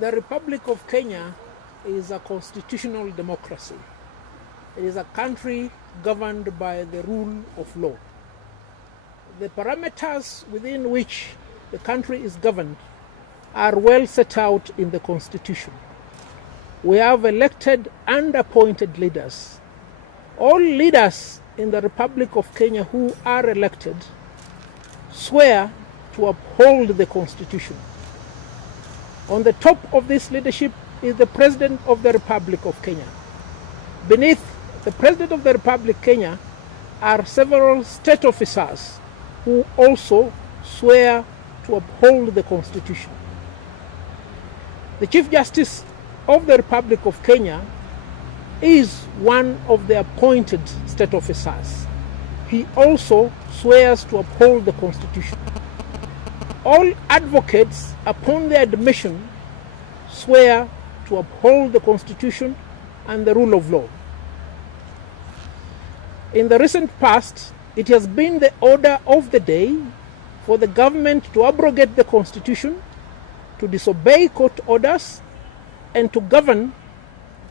The Republic of Kenya is a constitutional democracy. It is a country governed by the rule of law. The parameters within which the country is governed are well set out in the Constitution. We have elected and appointed leaders. All leaders in the Republic of Kenya who are elected swear to uphold the Constitution. On the top of this leadership is the President of the Republic of Kenya. Beneath the President of the Republic of Kenya are several state officers who also swear to uphold the Constitution. The Chief Justice of the Republic of Kenya is one of the appointed state officers. He also swears to uphold the Constitution. All advocates, upon their admission, swear to uphold the Constitution and the rule of law. In the recent past, it has been the order of the day for the government to abrogate the Constitution, to disobey court orders, and to govern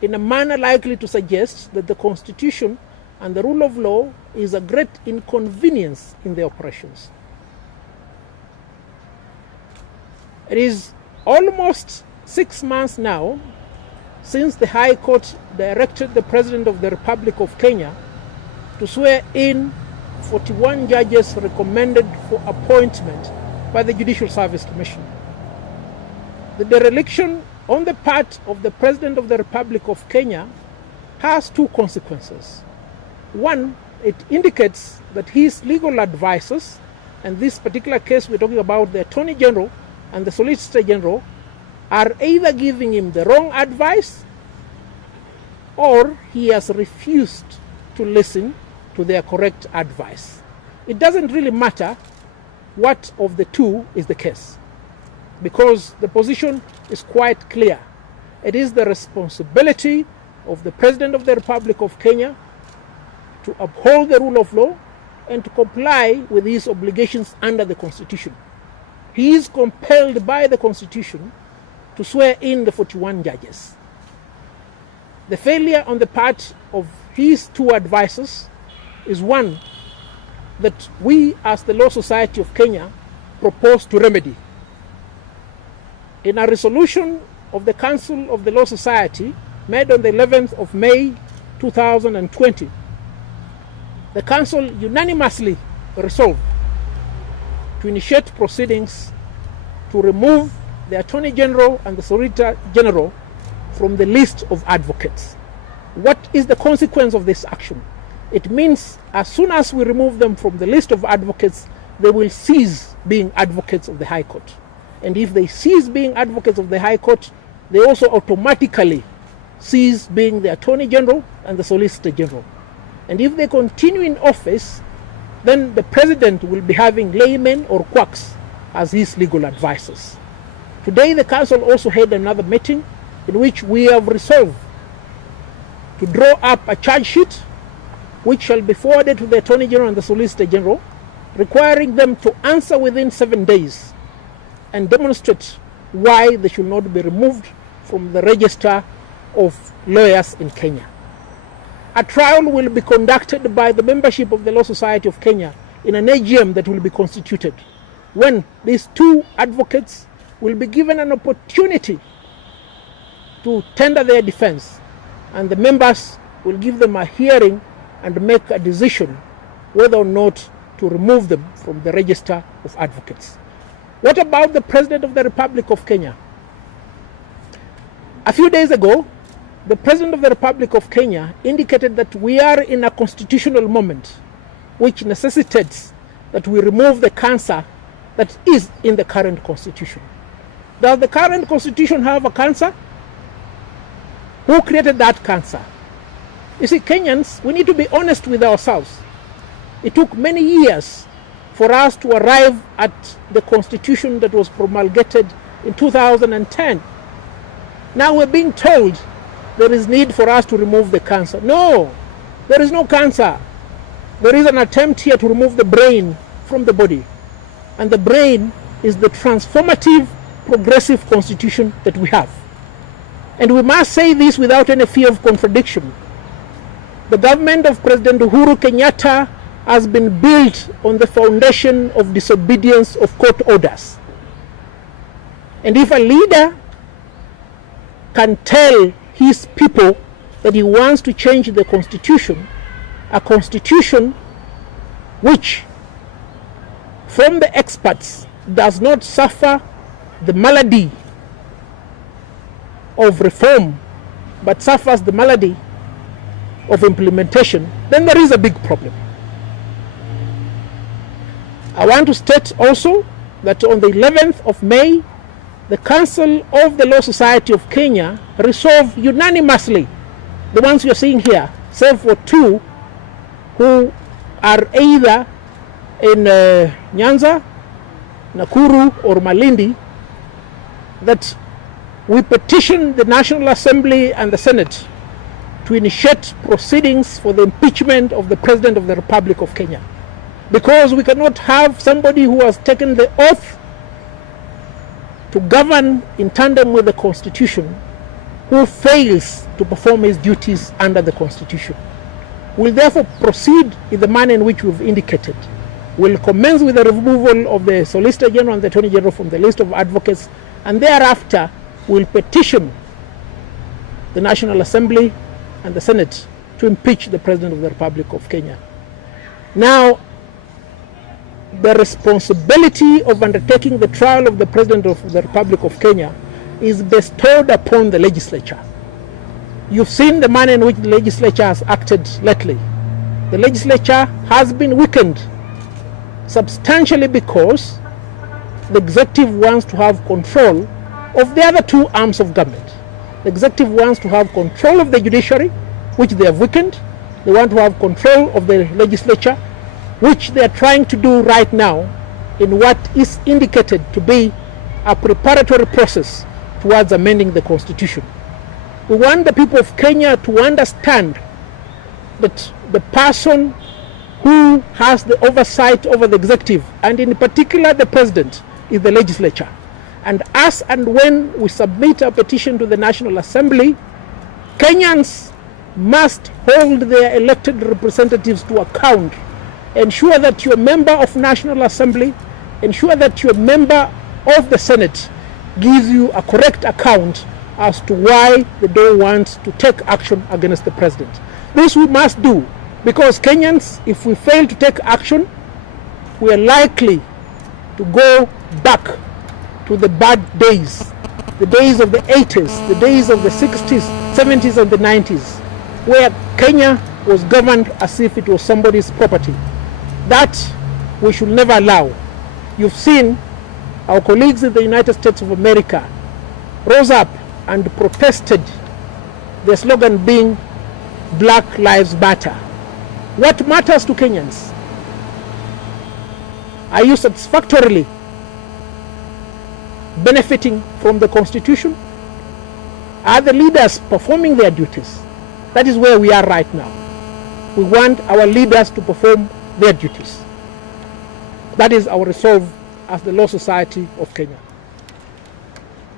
in a manner likely to suggest that the Constitution and the rule of law is a great inconvenience in their operations. It is almost 6 months now since the High Court directed the President of the Republic of Kenya to swear in 41 judges recommended for appointment by the Judicial Service Commission. The dereliction on the part of the President of the Republic of Kenya has two consequences. One, it indicates that his legal advisors, and this particular case we're talking about the Attorney General and the Solicitor General, are either giving him the wrong advice or he has refused to listen to their correct advice. It doesn't really matter what of the two is the case, because the position is quite clear. It is the responsibility of the President of the Republic of Kenya to uphold the rule of law and to comply with his obligations under the Constitution. He is compelled by the Constitution to swear in the 41 judges. The failure on the part of his two advisors is one that we as the Law Society of Kenya propose to remedy. In a resolution of the Council of the Law Society made on the 11th of May 2020, the Council unanimously resolved to initiate proceedings to remove the Attorney General and the Solicitor General from the list of advocates. What is the consequence of this action? It means as soon as we remove them from the list of advocates, they will cease being advocates of the High Court. And if they cease being advocates of the High Court, they also automatically cease being the Attorney General and the Solicitor General. And if they continue in office, then the President will be having laymen or quacks as his legal advisors. Today, the Council also had another meeting in which we have resolved to draw up a charge sheet which shall be forwarded to the Attorney General and the Solicitor General, requiring them to answer within 7 days and demonstrate why they should not be removed from the register of lawyers in Kenya. A trial will be conducted by the membership of the Law Society of Kenya in an AGM that will be constituted, when these two advocates will be given an opportunity to tender their defense, and the members will give them a hearing and make a decision whether or not to remove them from the register of advocates. What about the President of the Republic of Kenya? A few days ago, the President of the Republic of Kenya indicated that we are in a constitutional moment which necessitates that we remove the cancer that is in the current constitution. Does the current constitution have a cancer? Who created that cancer? You see, Kenyans, we need to be honest with ourselves. It took many years for us to arrive at the constitution that was promulgated in 2010. Now we're being told there is need for us to remove the cancer. No, there is no cancer. There is an attempt here to remove the brain from the body. And the brain is the transformative progressive constitution that we have. And we must say this without any fear of contradiction. The government of President Uhuru Kenyatta has been built on the foundation of disobedience of court orders. And if a leader can tell his people that he wants to change the constitution, a constitution which, from the experts, does not suffer the malady of reform, but suffers the malady of implementation, then there is a big problem. I want to state also that on the 11th of May, the Council of the Law Society of Kenya resolved unanimously, the ones you're seeing here, save for two who are either in Nyanza, Nakuru or Malindi, that we petition the National Assembly and the Senate to initiate proceedings for the impeachment of the President of the Republic of Kenya. Because we cannot have somebody who has taken the oath to govern in tandem with the Constitution who fails to perform his duties under the Constitution. We'll therefore proceed in the manner in which we've indicated. We'll commence with the removal of the Solicitor General and the Attorney General from the list of advocates, and thereafter we'll petition the National Assembly and the Senate to impeach the President of the Republic of Kenya. Now, the responsibility of undertaking the trial of the President of the Republic of Kenya is bestowed upon the legislature. You've seen the manner in which the legislature has acted lately. The legislature has been weakened substantially because the executive wants to have control of the other two arms of government. The executive wants to have control of the judiciary, which they have weakened. They want to have control of the legislature, which they are trying to do right now in what is indicated to be a preparatory process towards amending the constitution. We want the people of Kenya to understand that the person who has the oversight over the executive, and in particular the president, is the legislature. And as and when we submit a petition to the National Assembly, Kenyans must hold their elected representatives to account. Ensure that you're a member of National Assembly, ensure that you're a member of the Senate gives you a correct account as to why they don't want to take action against the president. This we must do, because Kenyans, if we fail to take action, we are likely to go back to the bad days, the days of the 80s, the days of the 60s, 70s and the 90s, where Kenya was governed as if it was somebody's property. That we should never allow. You've seen our colleagues in the United States of America rose up and protested, their slogan being Black Lives Matter. What matters to Kenyans? Are you satisfactorily benefiting from the Constitution? Are the leaders performing their duties? That is where we are right now. We want our leaders to perform their duties. That is our resolve as the Law Society of Kenya.